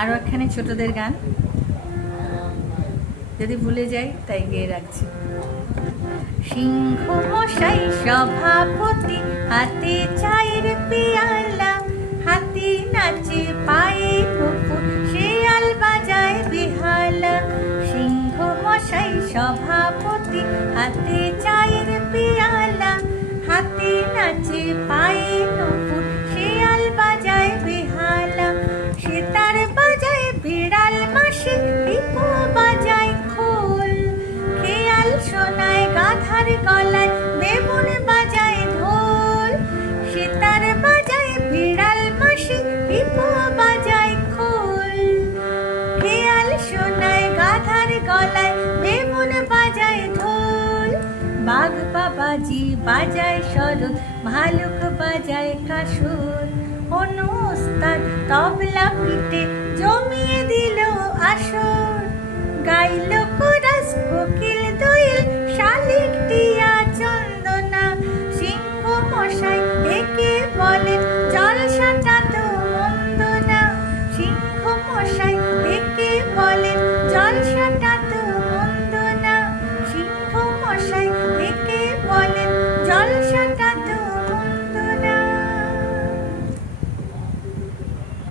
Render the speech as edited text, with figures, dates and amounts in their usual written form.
আরও একখানি ছোটদের গান, যদি ভুলে যাই তাই গেয়ে রাখছি। সিংহ মশাই সভাপতি, হাতে চায়ের পেয়ালা, হাতি নাচে পায়ে নুপুর, শেয়াল বাজায় বেহালা। সিংহ মশাই সভাপতি, হাতে চায়ের পেয়ালা, হাতি নাচে পায়ে নুপুর, শেয়াল বাজায় বেহালা। সেতার বাজায় বিড়াল মাসি, টিপু বাজায় খোল, খেয়াল শোনায় গাধার গলায়, বেবুন বাজায় ঢোল। সেতার বাজায় বিড়াল মাসি, টিপু বাজায় খোল, খেয়াল শোনায় গাধার গলায়, বেবুন বাজায় ঢোল। বাঘ বাবাজি বাজায় শরৎ, ভালুক বাজায় কাসর, অনু ওস্তাদ তবলা পিটে জমিয়ে দিল আসর। গাইল কোরাস, কোকিল